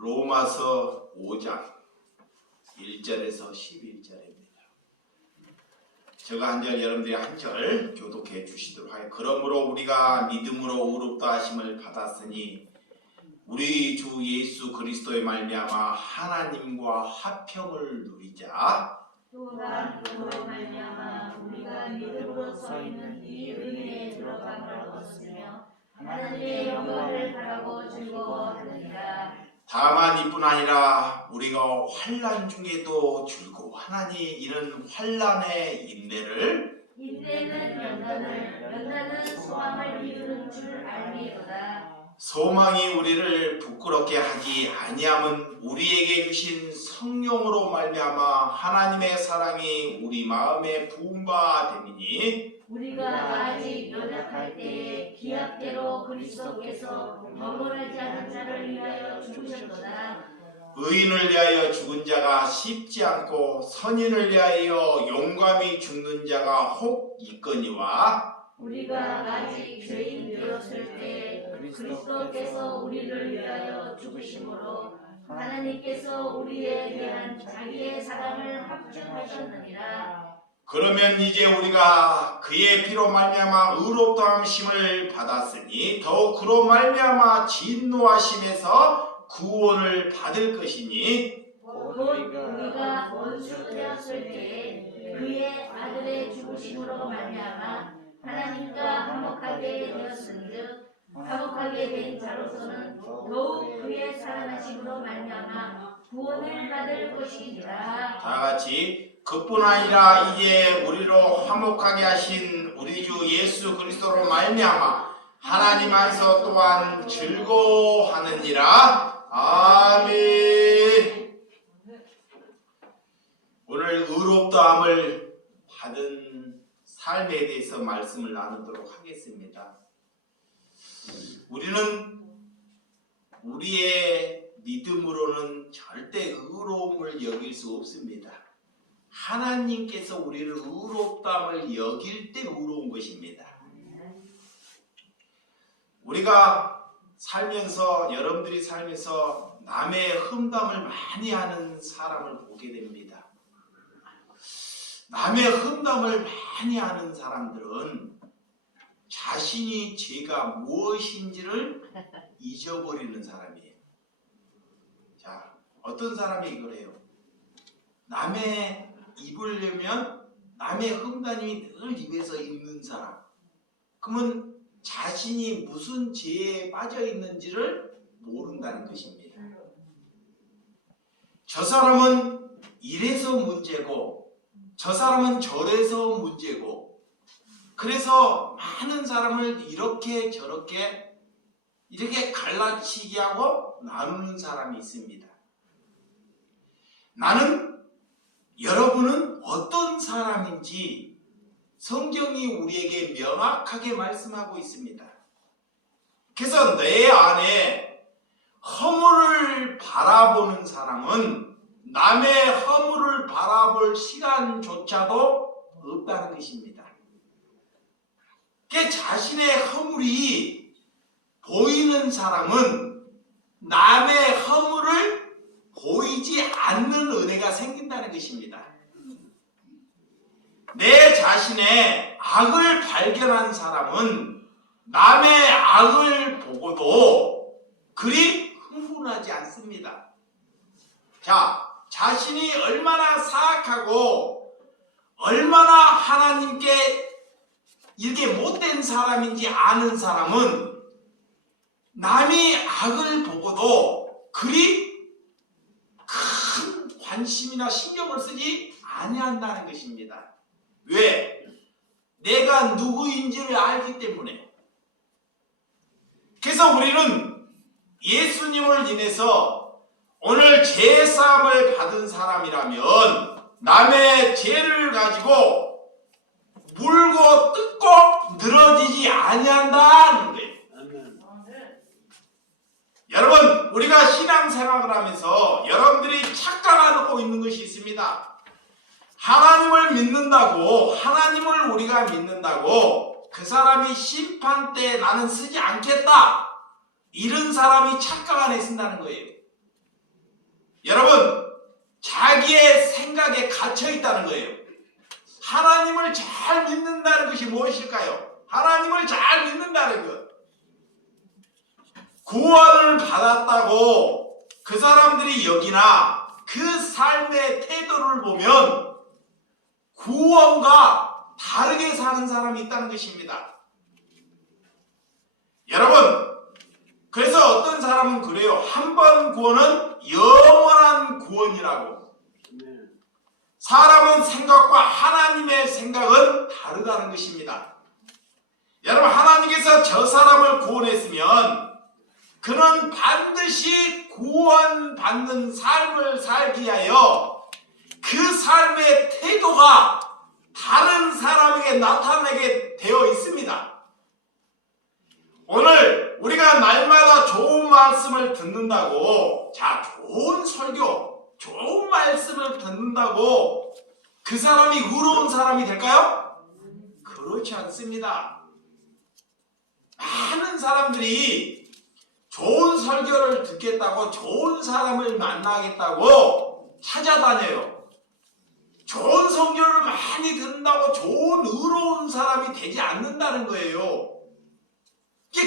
로마서 5장 1절에서 11절입니다. 제가 한 절, 여러분들이 한 절 교독해 주시도록 하여. 그러므로 우리가 믿음으로 의롭다 하심을 받았으니 우리 주 예수 그리스도의 말미암아 하나님과 화평을 누리자. 또한 그로 말미암아 우리가 믿음으로 서 있는 이 은혜에 들어감을 얻었으며 하나님의 영광을 바라고 즐거워하느니라. 다만 이뿐 아니라 우리가 환난 중에도 즐거워하나니 이는 환난의 인내는 연단을, 연단은 소망을 이루는 줄 알미로다. 소망이 우리를 부끄럽게 하지 아니함은 우리에게 주신 성령으로 말미암아 하나님의 사랑이 우리 마음에 부은 바 됨이니 우리가 아직 연약할 때에 기약대로 그리스도께서 거물하지 않은 자를 위하여 죽으셨도다. 의인을 위하여 죽은 자가 쉽지 않고 선인을 위하여 용감히 죽는 자가 혹 있거니와 우리가 아직 죄인 되었을 때 그리스도께서 우리를 위하여 죽으심으로 하나님께서 우리에 대한 자기의 사랑을 확증하셨느니라. 그러면 이제 우리가 그의 피로 말미암아 의롭다 함심을 받았으니 더욱 그로 말미암아 진노하심에서 구원을 받을 것이니 곧 우리가 원수 되었을 때에 그의 아들의 죽으심으로 말미암아 하나님과 화목하게 되었은즉 화목하게 된 자로서는 더욱 그의 살아나심으로 말미암아 구원을 받을 것이니라. 다 같이 그뿐 아니라 이제 우리로 화목하게 하신 우리 주 예수 그리스도로 말미암아 하나님 안에서 또한 즐거워하느니라. 아멘. 오늘 의롭다함을 받은 삶에 대해서 말씀을 나누도록 하겠습니다. 우리는 우리의 믿음으로는 절대 의로움을 여길 수 없습니다. 하나님께서 우리를 의롭다함을 여길 때 의로운 것입니다. 우리가 살면서, 여러분들이 살면서 남의 험담을 많이 하는 사람을 보게 됩니다. 남의 험담을 많이 하는 사람들은 자신이 죄가 무엇인지를 잊어버리는 사람이에요. 자, 어떤 사람이 그래요? 남의 입으려면 남의 험담이 늘 입에서 있는 사람. 그러면 자신이 무슨 죄에 빠져 있는지를 모른다는 것입니다. 저 사람은 이래서 문제고 저 사람은 저래서 문제고 그래서 많은 사람을 이렇게 저렇게 이렇게 갈라치게 하고 나누는 사람이 있습니다. 나는 여러분은 어떤 사람인지 성경이 우리에게 명확하게 말씀하고 있습니다. 그래서 내 안에 허물을 바라보는 사람은 남의 허물을 바라볼 시간조차도 없다는 것입니다. 그 자신의 허물이 보이는 사람은 남의 허물을 보이지 않는 은혜가 생긴다는 것입니다. 내 자신의 악을 발견한 사람은 남의 악을 보고도 그리 흥분하지 않습니다. 자, 자신이 얼마나 사악하고 얼마나 하나님께 이렇게 못된 사람인지 아는 사람은 남이 악을 보고도 그리 큰 관심이나 신경을 쓰지 아니한다는 것입니다. 왜? 내가 누구인지를 알기 때문에. 그래서 우리는 예수님을 인해서 오늘 죄사함을 받은 사람이라면 남의 죄를 가지고 물고 뜯고 늘어지지 아니한다는 거예요. 여러분, 우리가 신앙생활을 하면서 여러분들이 착각하고 있는 것이 있습니다. 하나님을 믿는다고, 하나님을 우리가 믿는다고 그 사람이 심판 때 나는 쓰지 않겠다, 이런 사람이 착각 안에 쓴다는 거예요. 여러분, 자기의 생각에 갇혀 있다는 거예요. 하나님을 잘 믿는다는 것이 무엇일까요? 하나님을 잘 믿는다는 것. 구원을 받았다고 그 사람들이 여기나 그 삶의 태도를 보면 구원과 다르게 사는 사람이 있다는 것입니다. 여러분, 그래서 어떤 사람은 그래요. 한 번 구원은 영원한 구원이라고. 사람은 생각과 하나님의 생각은 다르다는 것입니다. 여러분, 하나님께서 저 사람을 구원했으면 그는 반드시 구원받는 삶을 살기 위하여 그 삶의 태도가 다른 사람에게 나타나게 되어 있습니다. 오늘 우리가 날마다 좋은 말씀을 듣는다고, 자, 좋은 설교, 좋은 말씀을 듣는다고 그 사람이 의로운 사람이 될까요? 그렇지 않습니다. 많은 사람들이 좋은 설교를 듣겠다고, 좋은 사람을 만나겠다고 찾아다녀요. 좋은 성경을 많이 듣는다고 좋은 의로운 사람이 되지 않는다는 거예요.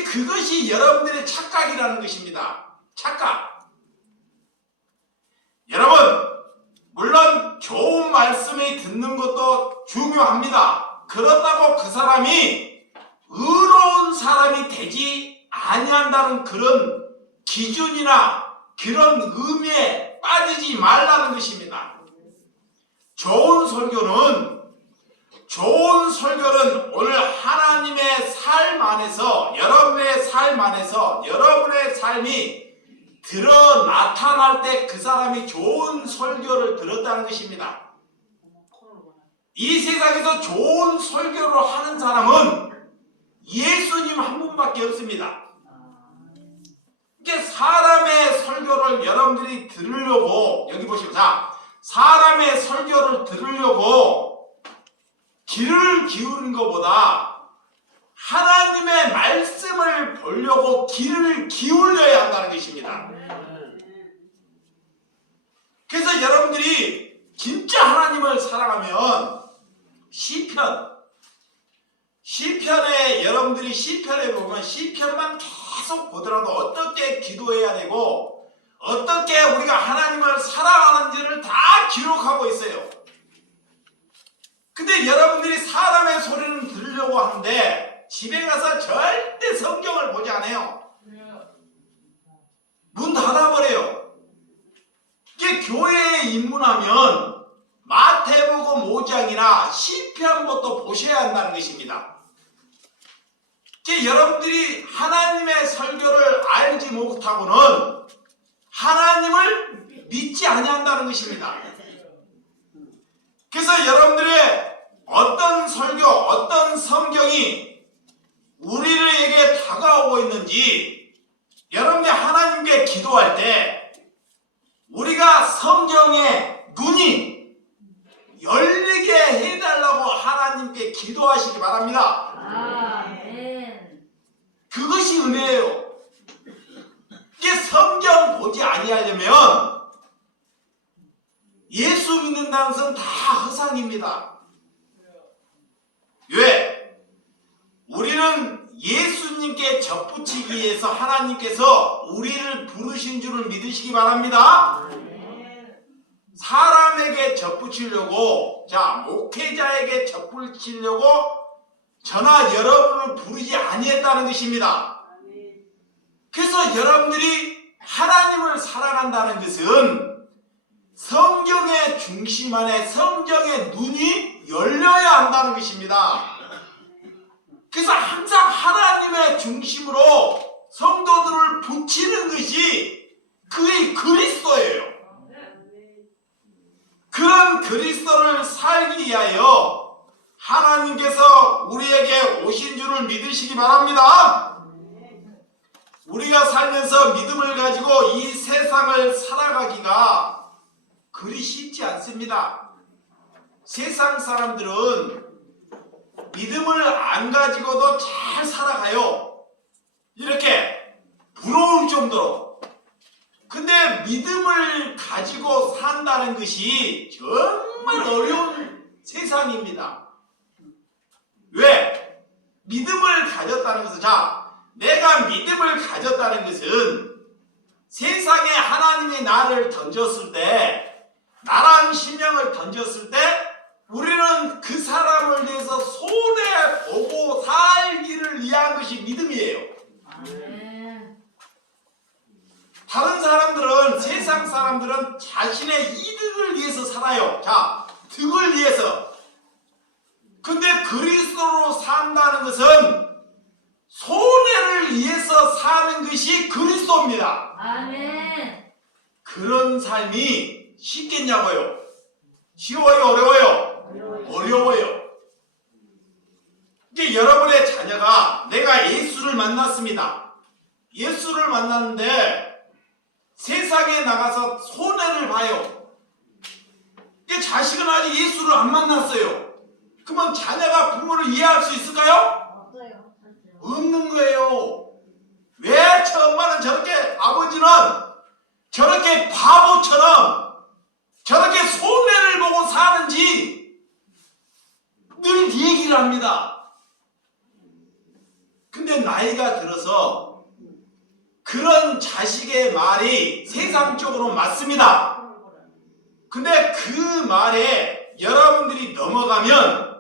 그것이 여러분들의 착각이라는 것입니다. 착각. 여러분, 물론 좋은 말씀을 듣는 것도 중요합니다. 그렇다고 그 사람이 의로운 사람이 되지 아니한다는 그런 기준이나 그런 의미에 빠지지 말라는 것입니다. 좋은 설교는 오늘 하나님의 삶 안에서, 여러분의 삶 안에서, 여러분의 삶이 드러 나타날 때 그 사람이 좋은 설교를 들었다는 것입니다. 이 세상에서 좋은 설교를 하는 사람은 예수님 한 분밖에 없습니다. 이게 사람의 설교를 여러분들이 들으려고, 여기 보시면, 자, 사람의 설교를 들으려고 귀를 기울이는 것보다 하나님의 말씀을 보려고 귀를 기울여야 한다는 것입니다. 그래서 여러분들이 진짜 하나님을 사랑하면 시편에 여러분들이 시편에 보면 시편만 계속 보더라도 어떻게 기도해야 되고 어떻게 우리가 하나님을 사랑하는지를 다 기록하고 있어요. 근데 여러분들이 사람의 소리는 들으려고 하는데 집에 가서 절대 성경을 보지 않아요. 문 닫아버려요. 이게 교회에 입문하면 마태복음 5장이나 시편부터 보셔야 한다는 것입니다. 이게 여러분들이 하나님의 설교를 알지 못하고는 하나님을 믿지 아니한다는 것입니다. 그래서 여러분들의 어떤 설교, 어떤 성경이 우리에게 다가오고 있는지, 여러분이 하나님께 기도할 때 우리가 성경의 눈이 열리게 해달라고 하나님께 기도하시기 바랍니다. 아멘. 그것이 은혜예요. 이게 성경 보지 아니하려면 예수 믿는다는 것은 다 허상입니다. 왜? 우리는 예수님께 접붙이기 위해서 하나님께서 우리를 부르신 줄을 믿으시기 바랍니다. 사람에게 접붙이려고, 자, 목회자에게 접붙이려고 저나 여러분을 부르지 아니했다는 것입니다. 그래서 여러분들이 하나님을 사랑한다는 것은 성경의 중심 안에 성경의 눈이 열려야 한다는 것입니다. 그래서 항상 하나님의 중심으로 성도들을 붙이는 것이 그의 그리스도예요. 그런 그리스도를 살기 위하여 하나님께서 우리에게 오신 줄을 믿으시기 바랍니다. 우리가 살면서 믿음을 가지고 이 세상을 살아가기가 그리 쉽지 않습니다. 세상 사람들은 믿음을 안 가지고도 잘 살아가요. 이렇게 부러울 정도로. 근데 믿음을 가지고 산다는 것이 정말 어려운 세상입니다. 왜? 믿음을 가졌다는 것은, 내가 믿음을 가졌다는 것은 세상에 하나님이 나를 던졌을 때, 나란 심령을 던졌을 때 우리는 그 사람을 위해서 손해보고 살기를 위한 것이 믿음이에요. 아멘. 다른 사람들은, 세상 사람들은 자신의 이득을 위해서 살아요. 득을 위해서. 근데 그리스도로 산다는 것은 손해를 위해서 사는 것이 그리스도입니다. 아멘. 그런 삶이 쉽겠냐고요? 쉬워요? 어려워요? 어려워요. 이제 여러분의 자녀가, 내가 예수를 만났습니다. 예수를 만났는데 세상에 나가서 손해를 봐요. 이게 자식은 아직 예수를 안 만났어요. 그러면 자녀가 부모를 이해할 수 있을까요? 없어요. 없는 거예요. 왜 저 엄마는 저렇게, 아버지는 저렇게 바보처럼 저렇게 손해를 보고 사는지 늘 얘기를 합니다. 근데 나이가 들어서 그런 자식의 말이 세상적으로 맞습니다. 근데 그 말에 여러분들이 넘어가면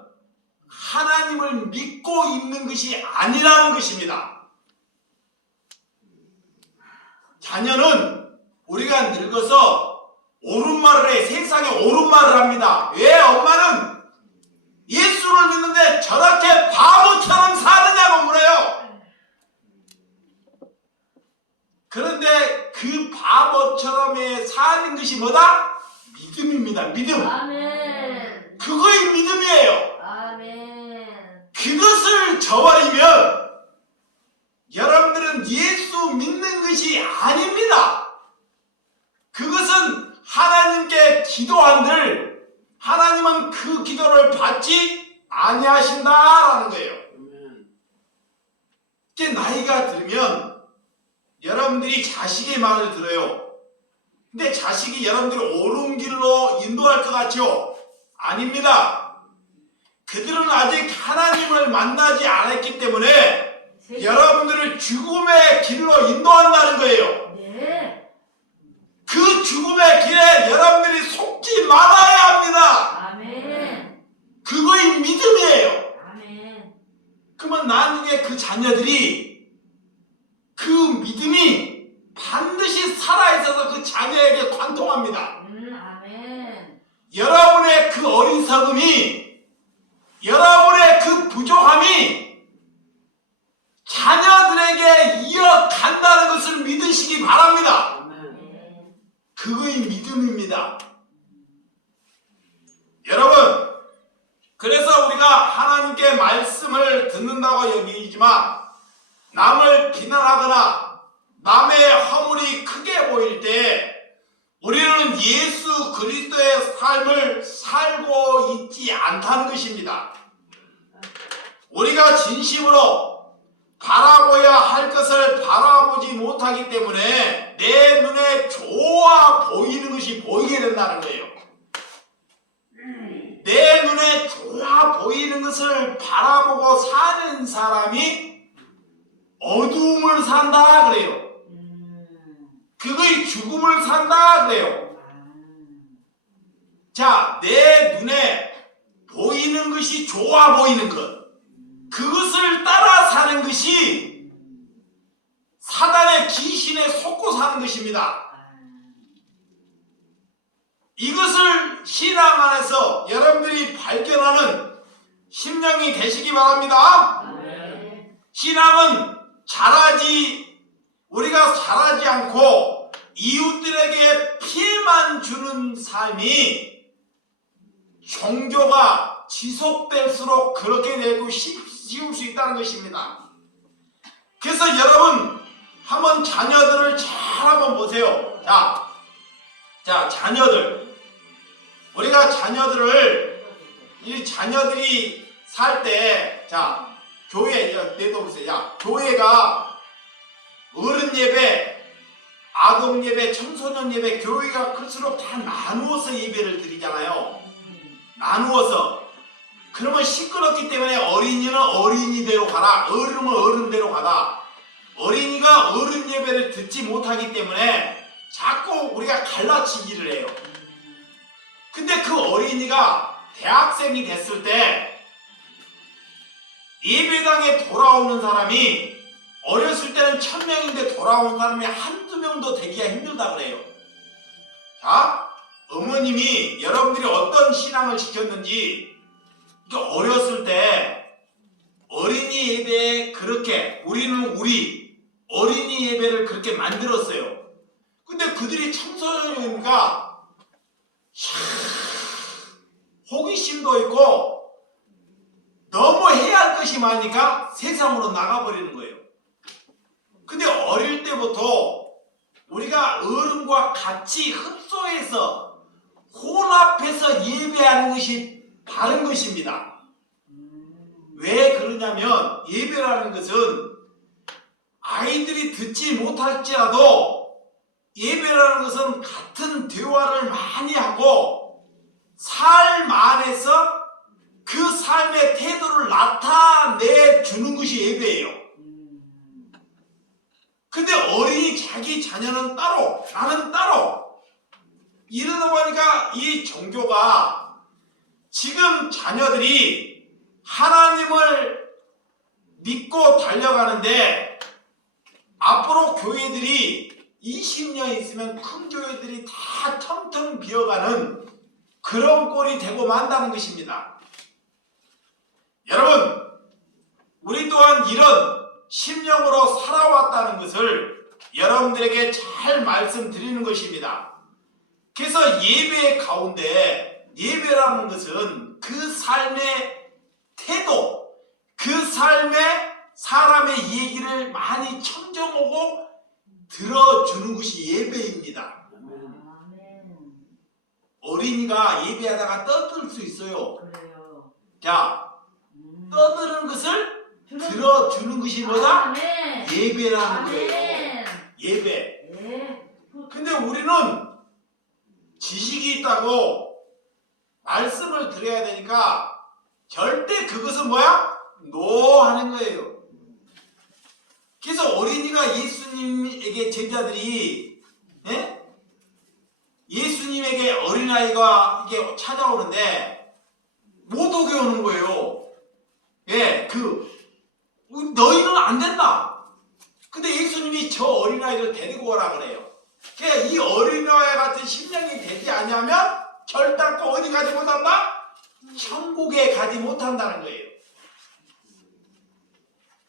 하나님을 믿고 있는 것이 아니라는 것입니다. 자녀는 우리가 늙어서 옳은 말을 해. 세상에 옳은 말을 합니다. 왜 엄마는 예수를 믿는데 저렇게 바보처럼 사느냐고 물어요. 그런데 그 바보처럼 사는 것이 뭐다? 믿음입니다. 믿음. 아멘. 그거의 믿음이에요. 아멘. 그것을 저버리면 여러분들은 예수 믿는 것이 아닙니다. 그것은 하나님께 기도한들 하나님은 그 기도를 받지 아니하신다라는 거예요. 이게 나이가 들면 여러분들이 자식의 말을 들어요. 근데 자식이 여러분들이 옳은 길로 인도할 것 같죠? 아닙니다. 그들은 아직 하나님을 만나지 않았기 때문에 여러분들을 죽음의 길로 인도한다는 거예요. 네. 그 죽음의 길에 여러분들이 속지 말아야 합니다. 아멘. 그거의 믿음이에요. 아멘. 그러면 나중에 그 자녀들이 그 믿음이 반드시 살아있어서 그 자녀에게 관통합니다. 아멘. 여러분의 그 어리석음이, 여러분의 그 부족함이 자녀들에게 이어간다는 것을 믿으시기 바랍니다. 그거의 믿음입니다. 여러분, 그래서 우리가 하나님께 말씀을 듣는다고 여기지만 남을 비난하거나 남의 허물이 크게 보일 때 우리는 예수 그리스도의 삶을 살고 있지 않다는 것입니다. 우리가 진심으로 바라보아야 할 것을 바라보지 못하기 때문에 내 눈에 좋아 보이는 것이 보이게 된다는 거예요. 내 눈에 좋아 보이는 것을 바라보고 사는 사람이 어두움을 산다 그래요. 그거의 죽음을 산다 그래요. 자, 내 눈에 보이는 것이 좋아 보이는 것, 그것을 따라 사는 것이 사단의 귀신에 속고 사는 것입니다. 이것을 신앙 안에서 여러분들이 발견하는 심령이 되시기 바랍니다. 신앙은 우리가 잘하지 않고 이웃들에게 피해만 주는 삶이 종교가 지속될수록 그렇게 되고 쉬울 수 있다는 것입니다. 그래서 여러분 한번 자녀들을 잘 한번 보세요. 자, 자녀들, 우리가 이 자녀들이 살 때, 교회 내도 보세요. 교회가 어른 예배, 아동 예배, 청소년 예배, 교회가 클수록 다 나누어서 예배를 드리잖아요. 나누어서. 그러면 시끄럽기 때문에 어린이는 어린이대로 가라, 어른은 어른대로 가라. 어린이가 어른 예배를 듣지 못하기 때문에 자꾸 우리가 갈라치기를 해요. 근데 그 어린이가 대학생이 됐을 때 예배당에 돌아오는 사람이 어렸을 때는 1000명인데 돌아오는 사람이 한두 명도 되기가 힘들다 그래요. 자, 어머님이 여러분들이 어떤 신앙을 시켰는지 어렸을 때 어린이 예배에 그렇게 우리는 우리 어린이 예배를 그렇게 만들었어요. 근데 그들이 청소년이니까 호기심도 있고 너무 해야 할 것이 많으니까 세상으로 나가버리는 거예요. 근데 어릴 때부터 우리가 어른과 같이 흡소해서 혼합해서 예배하는 것이 바른 것입니다. 왜 그러냐면 예배라는 것은 아이들이 듣지 못할지라도 예배라는 것은 같은 대화를 많이 하고 삶 안에서 그 삶의 태도를 나타내 주는 것이 예배예요. 근데 어린이 자기 자녀는 따로, 나는 따로. 이러다 보니까 이 종교가 지금 자녀들이 하나님을 믿고 달려가는데 앞으로 교회들이 20년 있으면 큰 교회들이 다 텅텅 비어가는 그런 꼴이 되고 만다는 것입니다. 여러분, 우리 또한 이런 심령으로 살아왔다는 것을 여러분들에게 잘 말씀드리는 것입니다. 그래서 예배 가운데 예배라는 것은 그 삶의 태도, 그 삶의 사람의 얘기를 많이 청정하고 들어주는 것이 예배입니다. 어린이가 예배하다가 떠들 수 있어요. 자, 떠드는 것을 들어주는 것이 뭐다? 예배라는 거예요. 예배. 근데 우리는 지식이 있다고 말씀을 드려야 되니까 절대 그것은 뭐야? 노 하는 거예요. 그래서 어린이가 예수님에게 제자들이 예수님에게 어린아이가 이게 찾아오는데 못 오게 오는 거예요. 너희는 안 된다. 근데 예수님이 저 어린아이를 데리고 오라 그래요. 그러니까 이 어린아이 같은 심령이 되지 않으면 결단코 어디 가지 못한다? 천국에 가지 못한다는 거예요.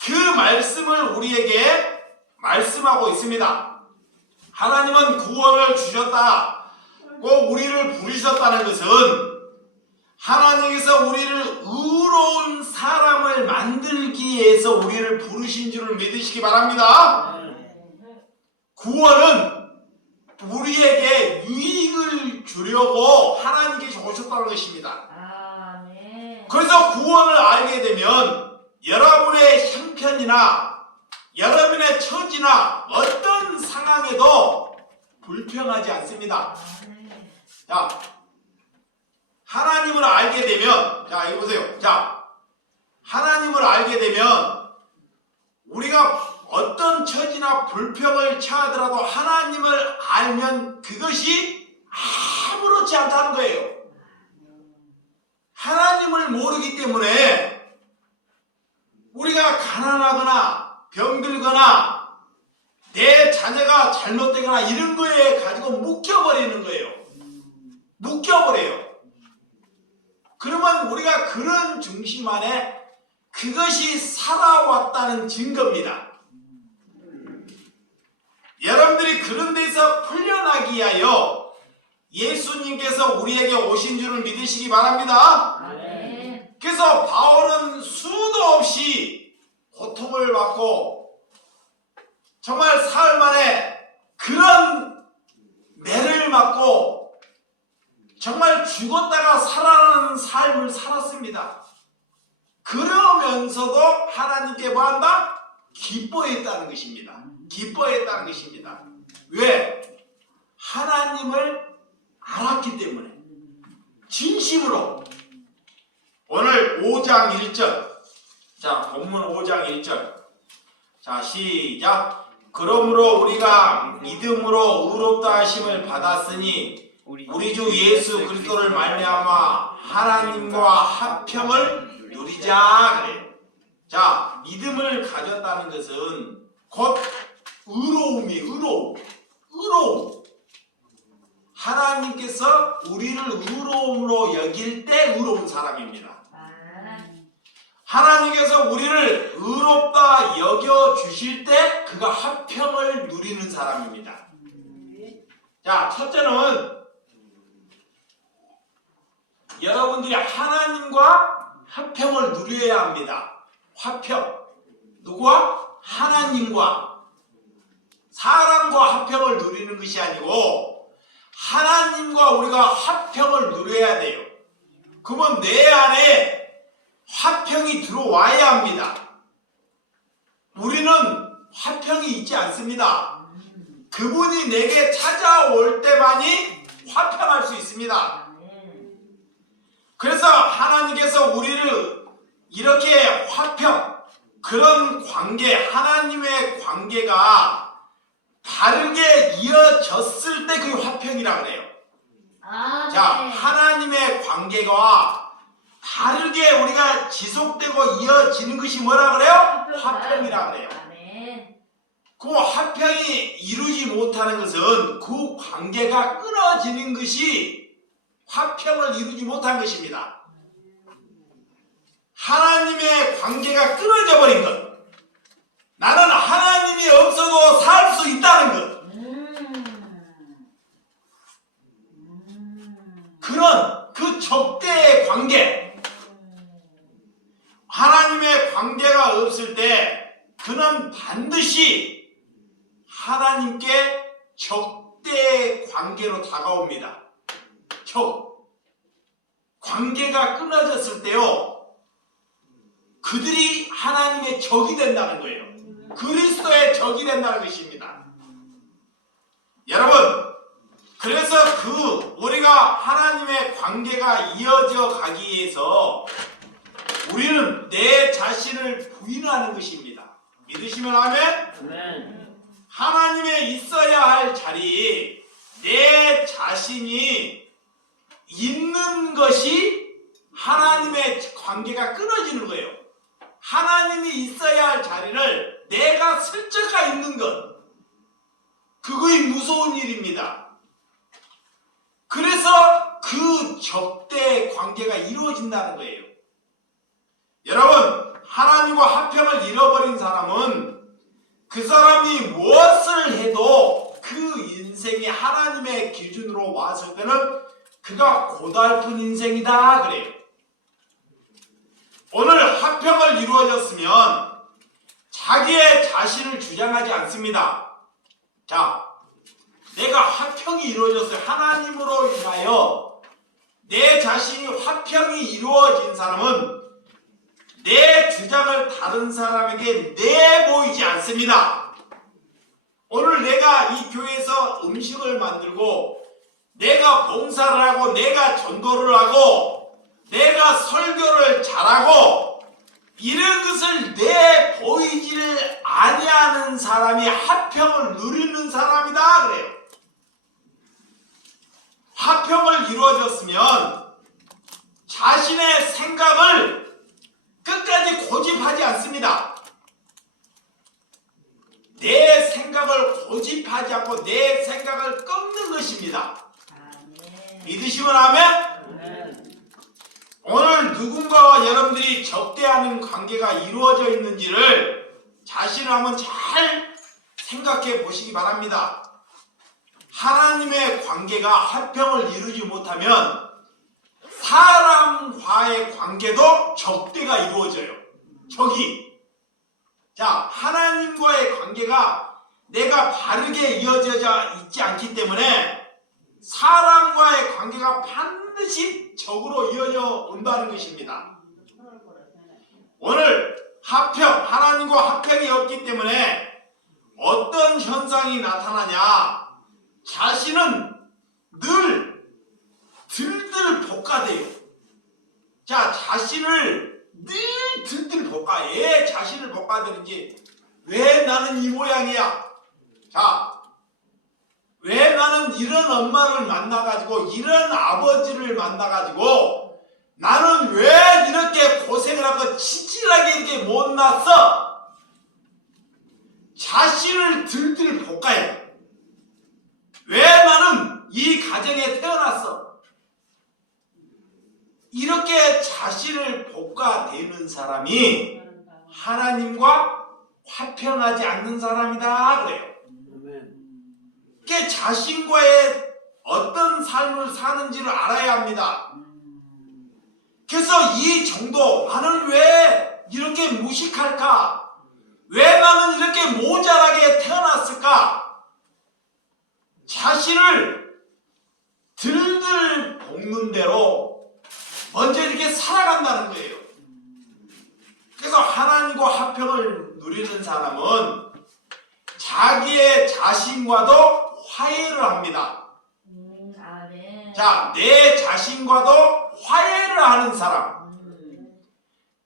그 말씀을 우리에게 말씀하고 있습니다. 하나님은 구원을 주셨다고 우리를 부르셨다는 것은 하나님께서 우리를 의로운 사람을 만들기 위해서 우리를 부르신 줄을 믿으시기 바랍니다. 구원은 우리에게 유익을 주려고 하나님께서 오셨다는 것입니다. 그래서 구원을 알게 되면 여러분의 형편이나 여러분의 처지나 어떤 상황에도 불평하지 않습니다. 자, 하나님을 알게 되면, 자, 이거 보세요. 자, 하나님을 알게 되면 우리가 어떤 처지나 불평을 처하더라도 하나님을 알면 그것이 아무렇지 않다는 거예요. 하나님을 모르기 때문에 우리가 가난하거나 병들거나 내 자녀가 잘못되거나 이런 거에 가지고 묶여버리는 거예요. 묶여버려요. 그러면 우리가 그런 중심 안에 그것이 살아왔다는 증거입니다. 여러분들이 그런 데서 풀려나기 위하여 예수님께서 우리에게 오신 줄을 믿으시기 바랍니다. 그래서 바울은 수도 없이 고통을 받고 정말 사흘 만에 그런 매를 맞고 정말 죽었다가 살아나는 삶을 살았습니다. 그러면서도 하나님께 뭐한다? 기뻐했다는 것입니다. 기뻐했다는 것입니다. 왜? 하나님을 알았기 때문에. 진심으로. 오늘 5장 1절. 자, 본문 5장 1절. 자, 시작. 그러므로 우리가 믿음으로 의롭다 하심을 받았으니 우리 주 예수 그리스도를 말미암아 하나님과 합평을 누리자 그래요. 자, 믿음을 가졌다는 것은 곧 의로움. 하나님께서 우리를 의로움으로 여길 때 의로운 사람입니다. 하나님께서 우리를 의롭다 여겨주실 때 그가 합평을 누리는 사람입니다. 자, 첫째는 여러분들이 하나님과 합평을 누려야 합니다. 화평. 누구와? 하나님과. 사람과 합평을 누리는 것이 아니고 하나님과 우리가 합평을 누려야 돼요. 그러면 내 안에 화평이 들어와야 합니다. 우리는 화평이 있지 않습니다. 그분이 내게 찾아올 때만이 화평할 수 있습니다. 그래서 하나님께서 우리를 이렇게 화평, 그런 관계, 하나님의 관계가 바르게 이어졌을 때 그게 화평이라고 그래요. 자, 하나님의 관계가 바르게 우리가 지속되고 이어지는 것이 뭐라 그래요? 화평이라 그래요. 그 화평이 이루지 못하는 것은 그 관계가 끊어지는 것이 화평을 이루지 못한 것입니다. 하나님의 관계가 끊어져 버린 것. 나는 하나님이 없어도 살 수 있다는 것. 그런 그 적대의 관계. 하나님의 관계가 없을 때 그는 반드시 하나님께 적대의 관계로 다가옵니다. 관계가 끊어졌을 때요, 그들이 하나님의 적이 된다는 거예요. 그리스도의 적이 된다는 것입니다. 여러분, 그래서 우리가 하나님의 관계가 이어져 가기 위해서 우리는 내 자신을 부인하는 것입니다. 믿으시면 아멘? 하나님에 있어야 할 자리, 내 자신이 있는 것이 하나님의 관계가 끊어지는 거예요. 하나님이 있어야 할 자리를 내가 슬쩍가 있는 것, 그거이 무서운 일입니다. 그래서 그 적대 관계가 이루어진다는 거예요. 여러분, 하나님과 합평을 잃어버린 사람은 그 사람이 무엇을 해도 그 인생이 하나님의 기준으로 왔을 때는 그가 고달픈 인생이다 그래요. 오늘 합평을 이루어졌으면 자기의 자신을 주장하지 않습니다. 자, 내가 화평이 이루어졌어요. 하나님으로 인하여 내 자신이 화평이 이루어진 사람은 내 주장을 다른 사람에게 내보이지 않습니다. 오늘 내가 이 교회에서 음식을 만들고 내가 봉사를 하고 내가 전도를 하고 내가 설교를 잘하고 이런 것을 내보이지를 아니하는 사람이 화평을 누리는 사람이다 그래요. 화평을 이루어졌으면 자신의 생각을 끝까지 고집하지 않습니다. 내 생각을 고집하지 않고 내 생각을 꺾는 것입니다. 믿으시면 아멘? 오늘 누군가와 여러분들이 적대하는 관계가 이루어져 있는지를 자신을 한번 잘 생각해 보시기 바랍니다. 하나님의 관계가 화평을 이루지 못하면 사람과의 관계도 적대가 이루어져요. 자, 하나님과의 관계가 내가 바르게 이어져 있지 않기 때문에 사람과의 관계가 반드시 적으로 이어져 온다는 것입니다. 오늘 하나님과 합평이 없기 때문에 어떤 현상이 나타나냐? 자신은 늘 들들 볶아대요. 자, 자신을 늘 들들 볶아. 왜 자신을 볶아대는지, 왜 나는 이 모양이야? 자, 왜 나는 이런 엄마를 만나가지고, 이런 아버지를 만나가지고, 나는 왜 이렇게 고생을 하고 치질하게 이렇게 못났어? 자신을 들들 볶아요. 왜 나는 이 가정에 태어났어? 이렇게 자신을 볶아대는 사람이 하나님과 화평하지 않는 사람이다 그래요. 그게 자신과의 어떤 삶을 사는지를 알아야 합니다. 그래서 이 정도, 나는 왜 이렇게 무식할까? 왜 나는 이렇게 모자라게 태어났을까? 자신을 들들 볶는 대로 먼저 이렇게 살아간다는 거예요. 그래서 하나님과 화평을 누리는 사람은 자기의 자신과도 화해를 합니다. 아멘. 자, 내 자신과도 화해를 하는 사람.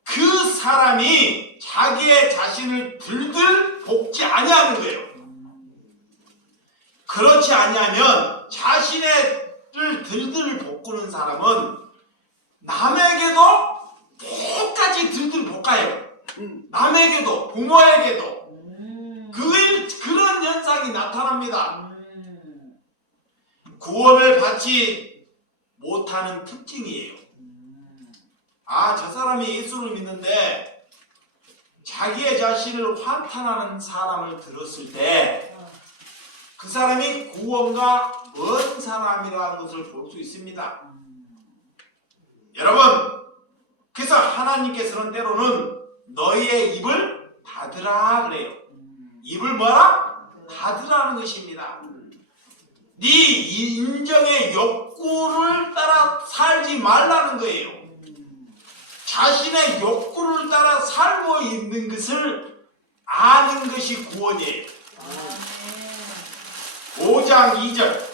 그 사람이 자기의 자신을 들들 볶지 아니하는 거예요. 그렇지 아니하면 자신을 들들 볶는 사람은 남에게도 똑같이 들들 볶아요. 남에게도, 부모에게도. 그런 현상이 나타납니다. 구원을 받지 못하는 특징이에요. 아, 저 사람이 예수를 믿는데 자기의 자신을 환탄하는 사람을 들었을 때 그 사람이 구원과 먼 사람이라는 것을 볼 수 있습니다. 여러분, 그래서 하나님께서는 때로는 너희의 입을 닫으라 그래요. 입을 뭐라? 닫으라는 것입니다. 네 인정의 욕구를 따라 살지 말라는 거예요. 자신의 욕구를 따라 살고 있는 것을 아는 것이 구원이에요. 5장 2절.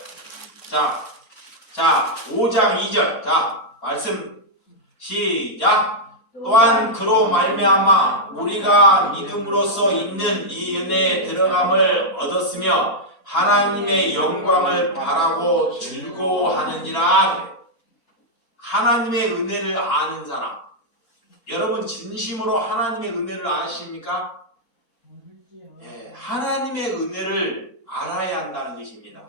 자, 5장 2절. 자, 말씀 시작. 또한 그로 말미암아 우리가 믿음으로써 있는 이 은혜에 들어감을 얻었으며 하나님의 영광을 바라고 즐거워하느니라. 하나님의 은혜를 아는 사람. 여러분 진심으로 하나님의 은혜를 아십니까? 네, 하나님의 은혜를 알아야 한다는 것입니다.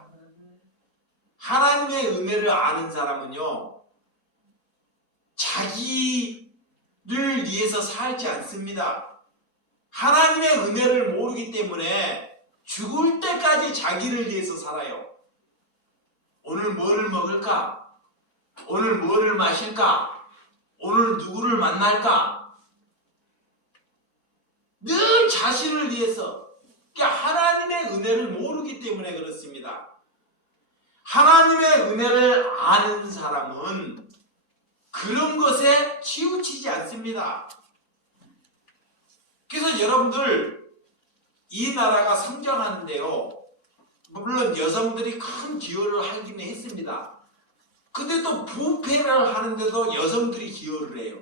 하나님의 은혜를 아는 사람은요, 자기를 위해서 살지 않습니다. 하나님의 은혜를 모르기 때문에 죽을 때까지 자기를 위해서 살아요. 오늘 뭐를 먹을까? 오늘 뭐를 마실까? 오늘 누구를 만날까? 늘 자신을 위해서. 하나님의 은혜를 모르기 때문에 그렇습니다. 하나님의 은혜를 아는 사람은 그런 것에 치우치지 않습니다. 그래서 여러분들, 이 나라가 성장하는데요, 물론 여성들이 큰 기여를 하기는 했습니다. 근데 또 부패를 하는데도 여성들이 기여를 해요.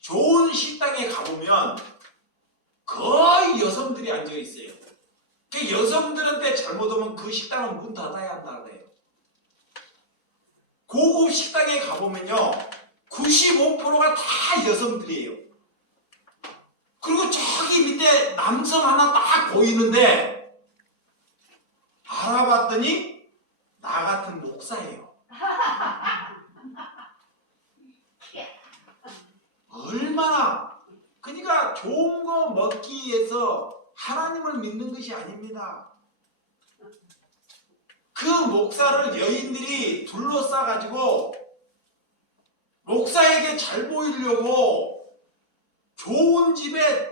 좋은 식당에 가보면 거의 여성들이 앉아 있어요. 그 여성들한테 잘못하면 그 식당은 문 닫아야 한다 그래요. 고급 식당에 가보면요, 95%가 다 여성들이에요. 그리고 저기 밑에 남성 하나 딱 보이는데 알아봤더니 나 같은 목사예요. 얼마나, 그러니까 좋은 거 먹기 위해서 하나님을 믿는 것이 아닙니다. 그 목사를 여인들이 둘러싸가지고 목사에게 잘 보이려고 좋은 집에,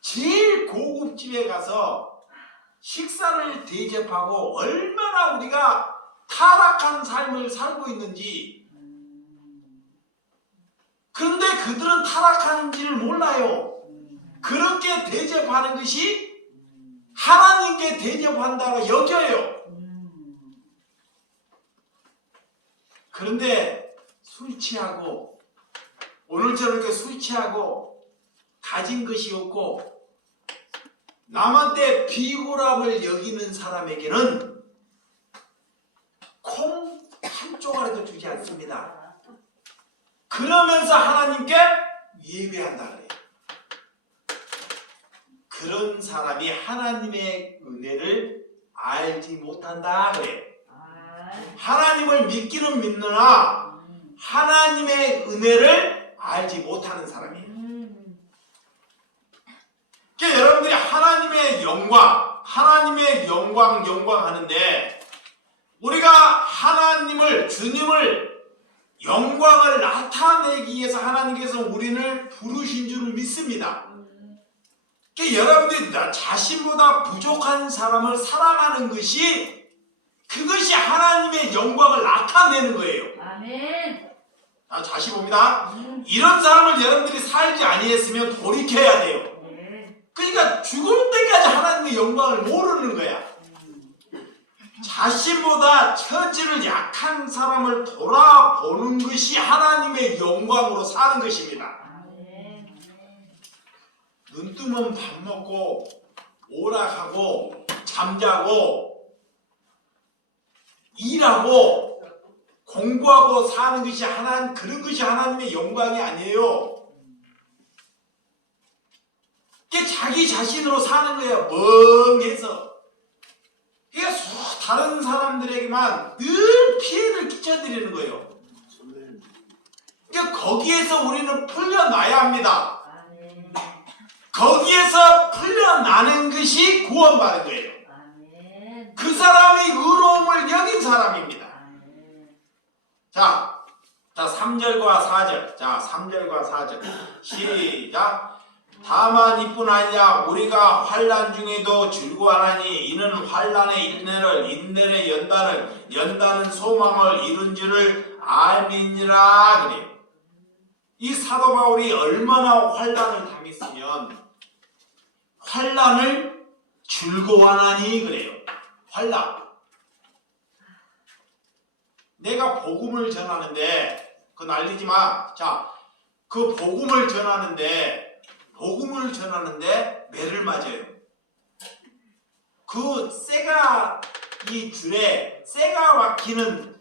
제일 고급 집에 가서 식사를 대접하고 얼마나 우리가 타락한 삶을 살고 있는지. 그런데 그들은 타락하는지를 몰라요. 그렇게 대접하는 것이 하나님께 대접한다고 여겨요. 그런데 술 취하고 오늘처럼 이렇게 술 취하고 가진 것이 없고 남한테 비굴함을 여기는 사람에게는 콩 한 조각이라도 주지 않습니다. 그러면서 하나님께 예배한다 그래요. 그런 사람이 하나님의 은혜를 알지 못한다 그래요. 하나님을 믿기는 믿느나 하나님의 은혜를 알지 못하는 사람이에요. 그러니까 여러분들이 하나님의 영광 하는데 우리가 하나님을 주님을 영광을 나타내기 위해서 하나님께서 우리를 부르신 줄을 믿습니다. 그러니까 여러분들이 나 자신보다 부족한 사람을 사랑하는 것이 그것이 하나님의 영광을 나타내는 거예요. 아멘. 다시 봅니다. 이런 사람을 여러분들이 살지 아니했으면 돌이켜야 돼요. 그러니까 죽을 때까지 하나님의 영광을 모르는 거야. 자신보다 처지를 약한 사람을 돌아보는 것이 하나님의 영광으로 사는 것입니다. 눈 뜨면 밥 먹고 오락하고 잠자고 일하고 공부하고 사는 것이 그런 것이 하나님의 영광이 아니에요. 자기 자신으로 사는 거예요. 멍해서. 그러니까 다른 사람들에게만 늘 피해를 끼쳐드리는 거예요. 그러니까 거기에서 우리는 풀려나야 합니다. 거기에서 풀려나는 것이 구원받은 거예요. 그 사람이 의로움을 여긴 사람입니다. 자, 3절과 4절. 자, 3절과 4절. 시작. 다만 이뿐 아니라 우리가 환난 중에도 즐거워하나니 이는 환난의 인내를 인내의 연단을 연단은 소망을 이룬 줄을 알미니라 그래요. 이 사도 바울이 얼마나 환난을 당했으면 환난을 즐거워하나니 그래요. 환난. 내가 복음을 전하는데 그거 날리지 마. 자, 그 복음을 전하는데 매를 맞아요. 그 쇠가 이 줄에 쇠가 박히는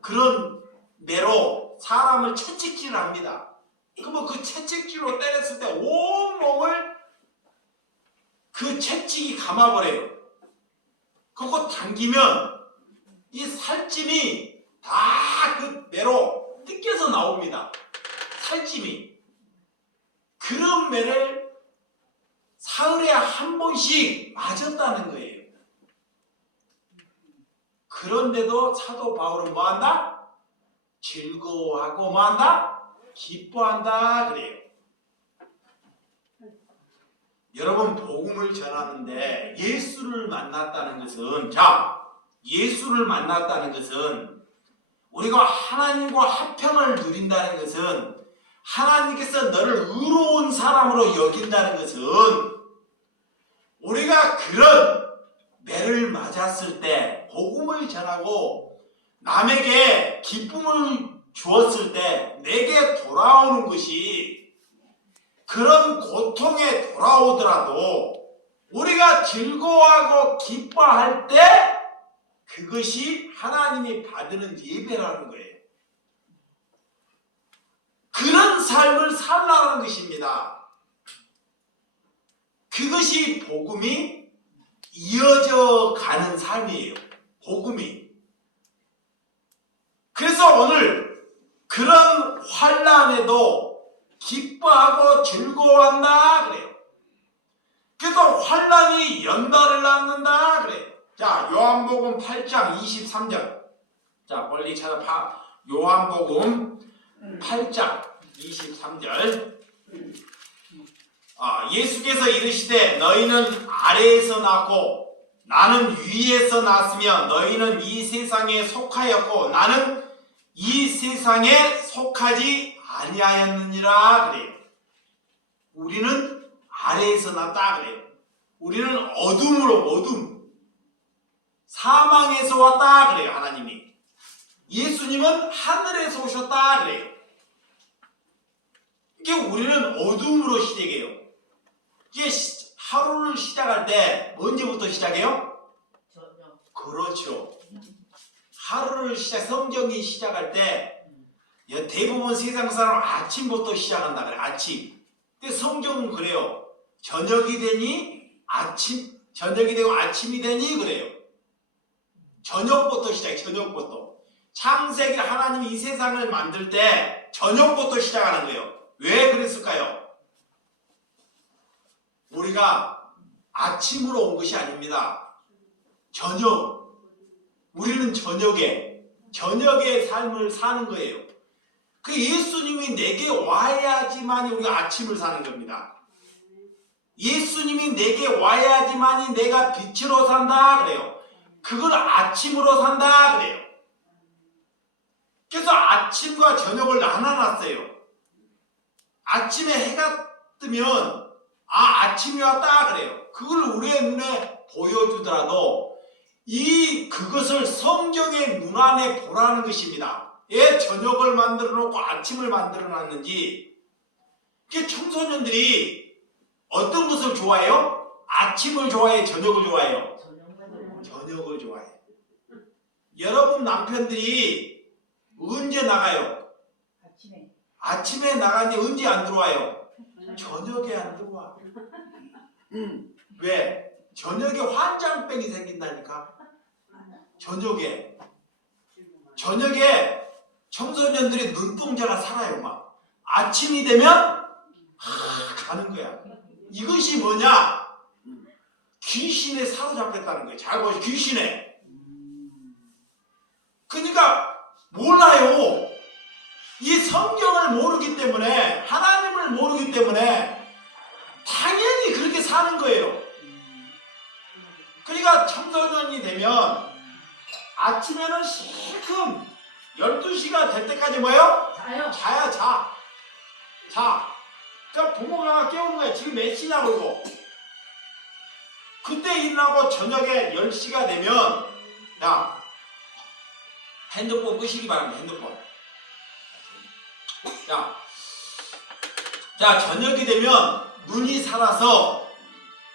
그런 매로 사람을 채찍질을 합니다. 그러면 그 채찍질로 때렸을 때 온몸을 그 채찍이 감아버려요. 그거 당기면 이 살찜이 다 그 매로 뜯겨서 나옵니다. 살찜이. 그런 매를 사흘에 한 번씩 맞았다는 거예요. 그런데도 사도 바울은 뭐한다? 즐거워하고 뭐한다? 기뻐한다 그래요. 여러분 복음을 전하는데 예수를 만났다는 것은 우리가 하나님과 화평을 누린다는 것은 하나님께서 너를 의로운 사람으로 여긴다는 것은 우리가 그런 매를 맞았을 때 복음을 전하고 남에게 기쁨을 주었을 때 내게 돌아오는 것이 그런 고통에 돌아오더라도 우리가 즐거워하고 기뻐할 때 그것이 하나님이 받는 예배라는 거예요. 그런 삶을 살라는 것입니다. 그것이 복음이 이어져 가는 삶이에요. 복음이. 그래서 오늘 그런 환난에도 기뻐하고 즐거워한다 그래요. 그래서 환난이 연단을 낳는다 그래요. 자, 요한복음 8장 23절. 자, 빨리 찾아봐. 요한복음 8장 23절. 예수께서 이르시되 너희는 아래에서 낳고 나는 위에서 낳았으며 너희는 이 세상에 속하였고 나는 이 세상에 속하지 아니하였느니라 그래요. 우리는 아래에서 났다 그래요. 우리는 어둠, 사망에서 왔다 그래요. 하나님이. 예수님은 하늘에서 오셨다 그래요. 이게 우리는 어둠으로 시작해요. 이게 하루를 시작할 때 언제부터 시작해요? 저녁. 그렇죠. 하루를 성경이 시작할 때 대부분 세상 사람 아침부터 시작한다 그래. 아침. 근데 성경은 그래요. 저녁이 되니 저녁이 되고 아침이 되니 그래요. 저녁부터 시작해. 저녁부터. 창세기 하나님이 이 세상을 만들 때 저녁부터 시작하는 거예요. 왜 그랬을까요? 우리가 아침으로 온 것이 아닙니다. 저녁. 우리는 저녁의 삶을 사는 거예요. 그 예수님이 내게 와야지만이 우리가 아침을 사는 겁니다. 예수님이 내게 와야지만이 내가 빛으로 산다 그래요. 그걸 아침으로 산다 그래요. 그래서 아침과 저녁을 나눠놨어요. 아침에 해가 뜨면 아침이 왔다 그래요. 그걸 우리의 눈에 보여주더라도 그것을 성경의 눈 안에 보라는 것입니다. 왜 저녁을 만들어 놓고 아침을 만들어 놨는지. 청소년들이 어떤 것을 좋아해요? 아침을 좋아해요? 저녁을 좋아해요? 저녁을 좋아해요. 여러분 남편들이 언제 나가요? 아침에 나가는데 언제 안 들어와요? 저녁에 안 들어와. 왜? 저녁에 환장병이 생긴다니까. 저녁에 청소년들이 눈동자가 살아요. 막 아침이 되면 가는 거야. 이것이 뭐냐? 귀신에 사로잡혔다는 거예요. 잘 보세요. 귀신에. 그러니까 몰라요. 이 성경을 모르기 때문에, 하나님을 모르기 때문에 당연히 그렇게 사는 거예요. 그러니까 청소년이 되면 아침에는 실컷 12시가 될 때까지 뭐예요? 자야. 자. 그러니까 부모가 깨우는 거야. 지금 몇 시냐고 이거. 그때 일어나고 저녁에 10시가 되면 핸드폰 끄시기 바랍니다. 핸드폰. 저녁이 되면 눈이 살아서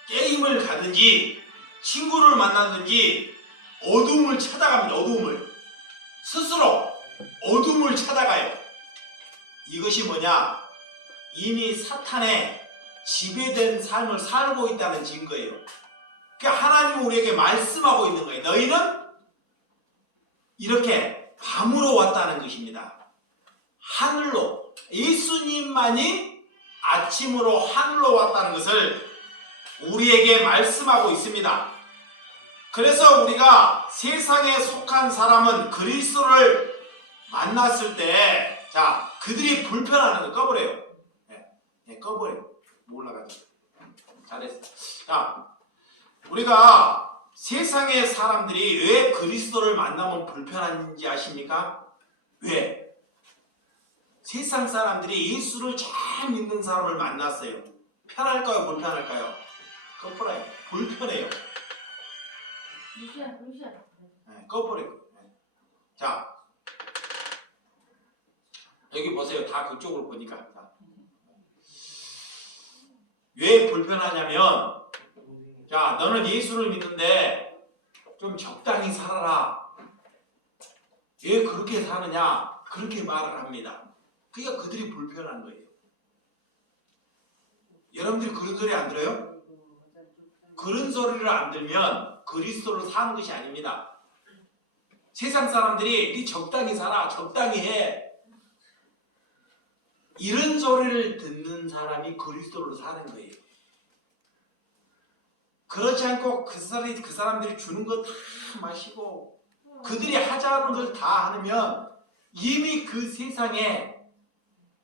게임을 가든지 친구를 만나든지 어둠을 찾아갑니다. 스스로 어둠을 찾아가요. 이것이 뭐냐? 이미 사탄의 지배된 삶을 살고 있다는 증거예요. 그러니까 하나님은 우리에게 말씀하고 있는 거예요. 너희는 이렇게 밤으로 왔다는 것입니다. 하늘로. 예수님만이 아침으로 하늘로 왔다는 것을 우리에게 말씀하고 있습니다. 그래서 우리가 세상에 속한 사람은 그리스도를 만났을 때 그들이 불편하는 거 꺼버려요. 꺼버려요. 몰라가지고. 잘했어. 우리가 세상의 사람들이 왜 그리스도를 만나면 불편한지 아십니까? 왜? 세상 사람들이 예수를 잘 믿는 사람을 만났어요. 편할까요? 불편할까요? 꺼버려요. 불편해요. 꺼버려요. 여기 보세요. 다 그쪽으로 보니까. 왜 불편하냐면, 너는 예수를 믿는데 좀 적당히 살아라. 왜 그렇게 사느냐? 그렇게 말을 합니다. 그러니까 그들이 불편한 거예요. 여러분들이 그런 소리 안 들어요? 그런 소리를 안 들면 그리스도를 사는 것이 아닙니다. 세상 사람들이 네 적당히 살아, 적당히 해. 이런 소리를 듣는 사람이 그리스도를 사는 거예요. 그렇지 않고 그 사람들이 주는 거 다 마시고 그들이 하자는 걸 다 하면 이미 그 세상에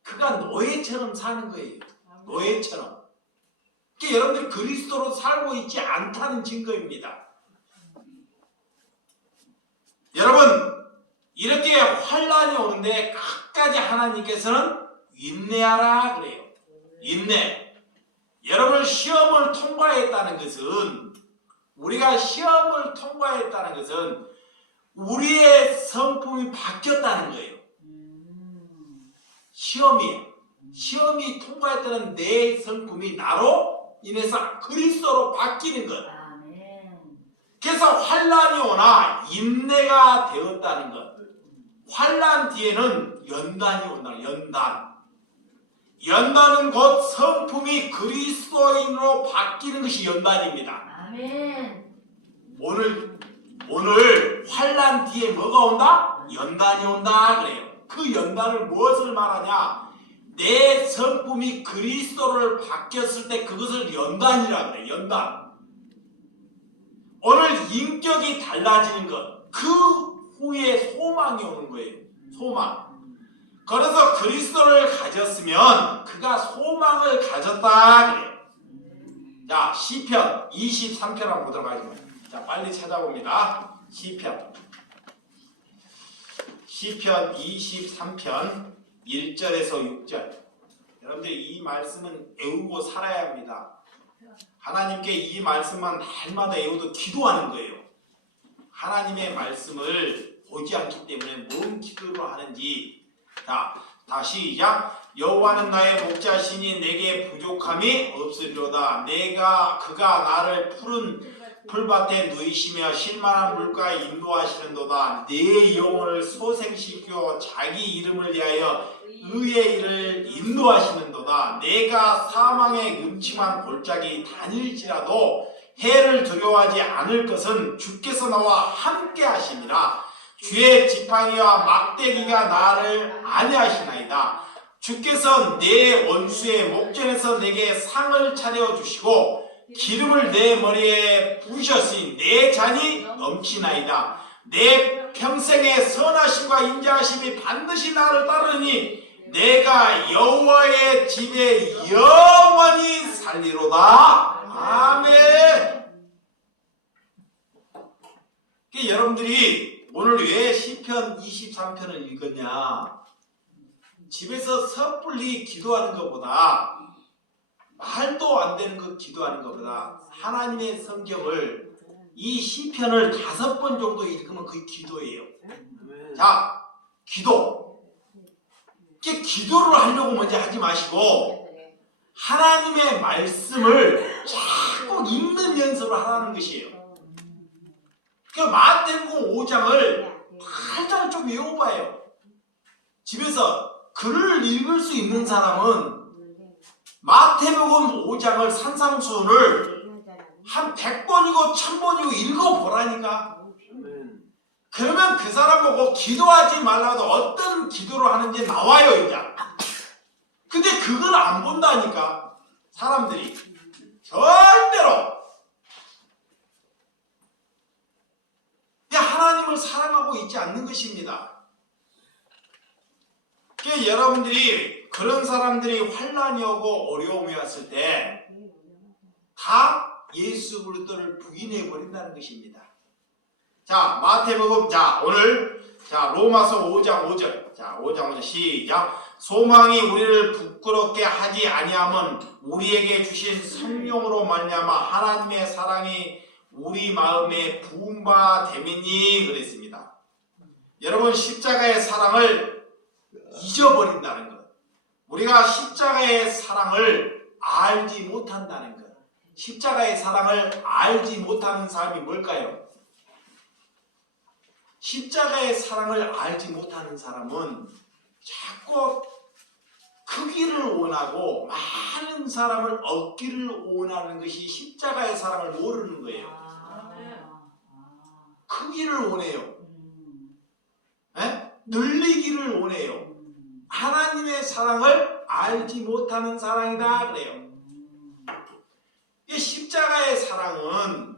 그가 노예처럼 사는 거예요. 노예처럼. 그러니까 여러분들이 그리스도로 살고 있지 않다는 증거입니다. 여러분, 이렇게 환란이 오는데 끝까지 하나님께서는 인내하라 그래요. 인내. 여러분, 시험을 통과했다는 것은, 우리가 시험을 통과했다는 것은 우리의 성품이 바뀌었다는 거예요. 시험이 통과했다는 내 성품이 나로 인해서 그리스도로 바뀌는 것. 그래서 환난이 오나 인내가 되었다는 것. 환난 뒤에는 연단이 온다. 연단은 곧 성품이 그리스도인으로 바뀌는 것이 연단입니다. 아멘. 오늘 환난 뒤에 뭐가 온다? 연단이 온다 그래요. 그 연단을 무엇을 말하냐? 내 성품이 그리스도를 바뀌었을 때 그것을 연단이라고 그래요. 연단. 오늘 인격이 달라지는 것. 그 후에 소망이 오는 거예요. 소망. 그래서 그리스도를 가졌으면 그가 소망을 가졌다 그래요. 자, 시편 23편 한번 보도록 하겠습니다. 자, 빨리 찾아봅니다. 시편 23편 1절에서 6절. 여러분들 이 말씀은 외우고 살아야 합니다. 하나님께 이 말씀만 날마다 외우도 기도하는 거예요. 하나님의 말씀을 보지 않기 때문에 뭔 기도를 하는지. 자, 다시 시작. 여호와는 나의 목자시니 내게 부족함이 없으리로다. 그가 나를 푸른 풀밭에 누이시며 쉴만한 물가에 인도하시는도다. 내 영혼을 소생시켜 자기 이름을 위하여 의의 일을 인도하시는도다. 내가 사망의 음침한 골짜기 다닐지라도 해를 두려워하지 않을 것은 주께서 나와 함께 하심이라. 주의 지팡이와 막대기가 나를 안위하시나이다. 주께서 내 원수의 목전에서 내게 상을 차려주시고 기름을 내 머리에 부으셨으니 내 잔이 넘치나이다. 내 평생의 선하심과 인자하심이 반드시 나를 따르니 내가 여호와의 집에 영원히 살리로다. 아멘. 여러분들이 오늘 왜 시편 23편을 읽었냐? 집에서 섣불리 기도하는 것보다, 말도 안 되는 거 기도하는 것보다 하나님의 성경을, 이 시편을 5번 정도 읽으면 그게 기도예요. 자, 기도를 하려고 먼저 하지 마시고 하나님의 말씀을 자꾸 읽는 연습을 하라는 것이에요. 그 마태복음 5장을 8장을 좀 외워봐요. 집에서 글을 읽을 수 있는 사람은 마태복음 5장을 산상수훈을 한 100번이고 1000번이고 읽어보라니까. 그러면 그 사람 보고 기도하지 말라도 어떤 기도를 하는지 나와요, 이제. 근데 그걸 안 본다니까, 사람들이. 절대로. 하나님을 사랑하고 있지 않는 것입니다. 그러니까 여러분들이, 그런 사람들이 환난이 오고 어려움이 왔을 때 다 예수 그리스도를 부인해 버린다는 것입니다. 자, 마태복음, 오늘 로마서 5장 5절. 자, 5장 5절 시작. 소망이 우리를 부끄럽게 하지 아니함은 우리에게 주신 성령으로 말미암아 하나님의 사랑이 우리 마음에 부은 바 됨이니 그랬습니다. 여러분, 십자가의 사랑을 잊어버린다는 것. 우리가 십자가의 사랑을 알지 못한다는 것. 십자가의 사랑을 알지 못하는 사람이 뭘까요? 십자가의 사랑을 알지 못하는 사람은 자꾸 크기를 원하고 많은 사람을 얻기를 원하는 것이 십자가의 사랑을 모르는 거예요. 크기를 원해요. 늘리기를 원해요. 하나님의 사랑을 알지 못하는 사랑이다 그래요. 이 십자가의 사랑은,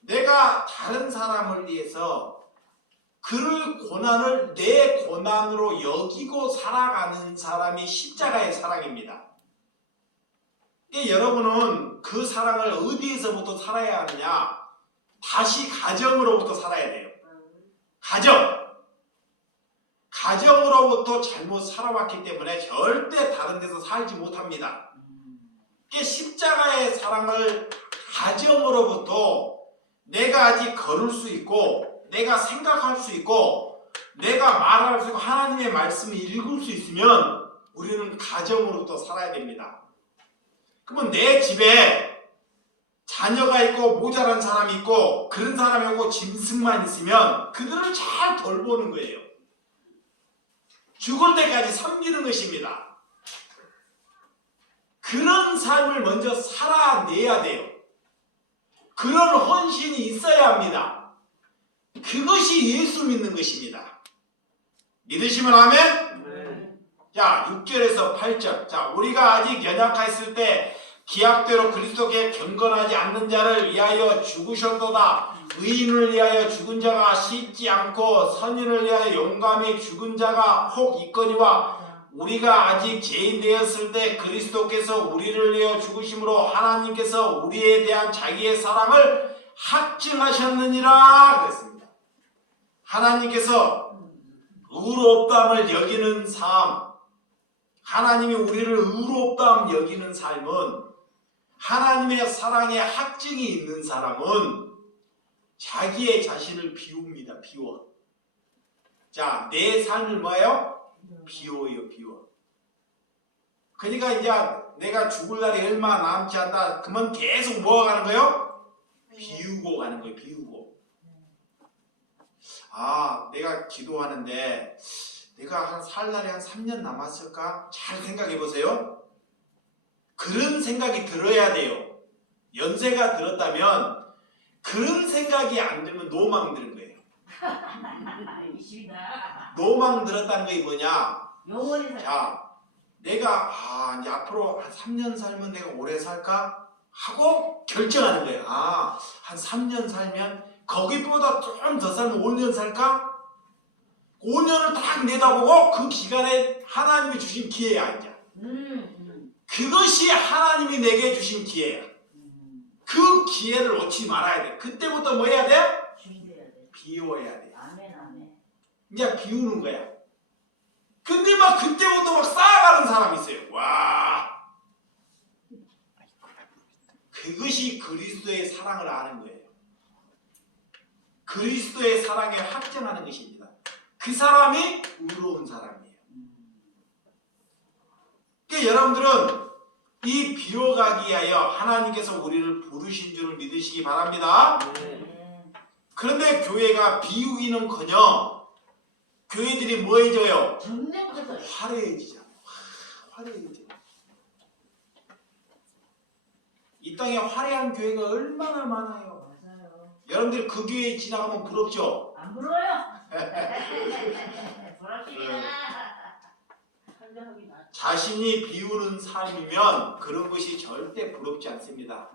내가 다른 사람을 위해서 그를 고난을 내 고난으로 여기고 살아가는 사람이 십자가의 사랑입니다. 여러분은 그 사랑을 어디에서부터 살아야 하느냐? 다시 가정으로부터 살아야 돼요. 가정으로부터 잘못 살아왔기 때문에 절대 다른 데서 살지 못합니다. 십자가의 사랑을 가정으로부터 내가 아직 걸을 수 있고 내가 생각할 수 있고 내가 말할 수 있고 하나님의 말씀을 읽을 수 있으면 우리는 가정으로부터 살아야 됩니다. 그러면 내 집에 자녀가 있고 모자란 사람이 있고 그런 사람이 오고 짐승만 있으면 그들을 잘 돌보는 거예요. 죽을 때까지 섬기는 것입니다. 그런 삶을 먼저 살아내야 돼요. 그런 헌신이 있어야 합니다. 그것이 예수 믿는 것입니다. 믿으시면 아멘? 자, 6절에서 8절. 자, 우리가 아직 연약하였을 때 기약대로 그리스도께 경건하지 않는 자를 위하여 죽으셨도다. 의인을 위하여 죽은 자가 씻지 않고 선인을 위하여 용감히 죽은 자가 혹 있거니와 우리가 아직 죄인 되었을 때 그리스도께서 우리를 위하여 죽으심으로 하나님께서 우리에 대한 자기의 사랑을 확증하셨느니라 그랬습니다. 하나님께서 의롭다함을 여기는 삶, 하나님이 우리를 의롭다함 여기는 삶은 하나님의 사랑에 확증이 있는 사람은 자기의 자신을 비웁니다. 비워. 자, 내 삶을 뭐예요? 비워요. 비워. 그러니까 이제 내가 죽을 날이 얼마 남지 않다. 그러면 계속 모아가는 거예요? 비우고 가는 거예요. 비우고. 아, 내가 기도하는데 내가 살 날이 한 3년 남았을까? 잘 생각해 보세요. 그런 생각이 들어야 돼요. 연세가 들었다면 그런 생각이 안 들면 노망 드는 거예요. 노망 들었다는 게 뭐냐? 자, 내가 이제 앞으로 한 3년 살면 내가 오래 살까? 하고 결정하는 거예요. 한 3년 살면 거기보다 좀 더 살면 5년 살까? 5년을 딱 내다보고 그 기간에 하나님이 주신 기회야 이제. 그것이 하나님이 내게 주신 기회야. 그 기회를 놓지 말아야 돼. 그때부터 뭐 해야 돼? 비워야 돼. 이제 비우는 거야. 근데 막 그때부터 막 쌓아가는 사람이 있어요. 와. 그것이 그리스도의 사랑을 아는 거예요. 그리스도의 사랑에 확증하는 것입니다. 그 사람이 의로운 사람이에요. 그러니까 여러분들은 이 비워가기 위하여 하나님께서 우리를 부르신 줄을 믿으시기 바랍니다. 그런데 교회가 비우기는커녕 교회들이 뭐 해줘요? 화려해지잖아요. 화려해져. 이 땅에 화려한 교회가 얼마나 많아요. 여러분들 그 교회 지나가면 부럽죠? 안 부러워요. 부럽습니다. 자신이 비우는 삶이면 그런 것이 절대 부럽지 않습니다.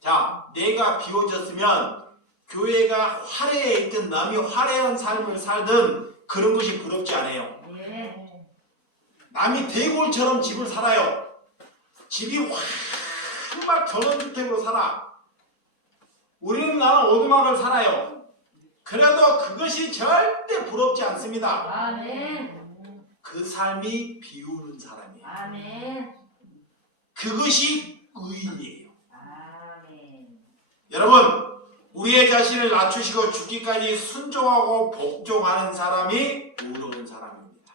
자, 내가 비워졌으면 교회가 화려해 있든 남이 화려한 삶을 살든 그런 것이 부럽지 않아요. 남이 대골처럼 집을 살아요. 집이 막 전원주택으로 살아. 우리는 나는 오두막을 살아요. 그래도 그것이 절대 부럽지 않습니다. 아멘. 그 삶이 비우는 사람이에요. 아멘. 그것이 의인이에요. 아멘. 여러분, 우리의 자신을 낮추시고 죽기까지 순종하고 복종하는 사람이 의로운 사람입니다.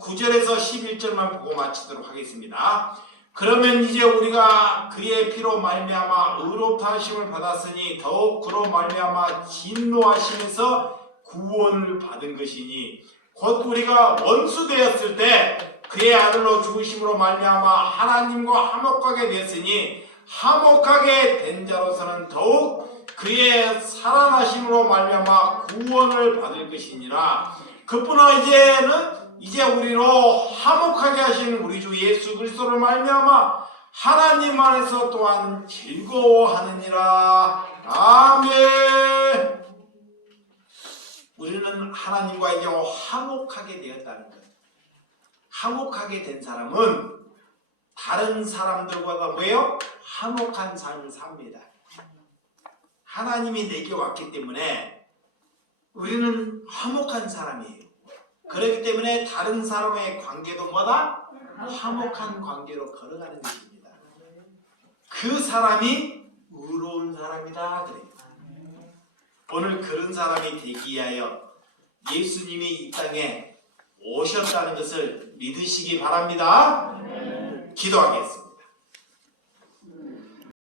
9절에서 11절만 보고 마치도록 하겠습니다. 그러면 이제 우리가 그의 피로 말미암아 의롭다 하심을 받았으니 더욱 그로 말미암아 진노하심에서 구원을 받은 것이니 곧 우리가 원수 되었을 때 그의 아들로 죽으심으로 말미암아 하나님과 화목하게 되었으니 화목하게 된 자로서는 더욱 그의 살아나심으로 말미암아 구원을 받을 것이니라. 그뿐아 이제 우리로 화목하게 하신 우리 주 예수 그리스도를 말미암아 하나님 안에서 또한 즐거워하느니라. 아멘. 우리는 하나님과 이제 화목하게 되었다는 것. 화목하게 된 사람은 다른 사람들과 뭐예요? 화목한 삶을 삽니다. 하나님이 내게 왔기 때문에 우리는 화목한 사람이에요. 그렇기 때문에 다른 사람의 관계도 뭐다? 화목한 관계로 걸어가는 것입니다. 그 사람이 의로운 사람이다 그래요. 오늘 그런 사람이 되기 위하여 예수님이 이 땅에 오셨다는 것을 믿으시기 바랍니다. 기도하겠습니다.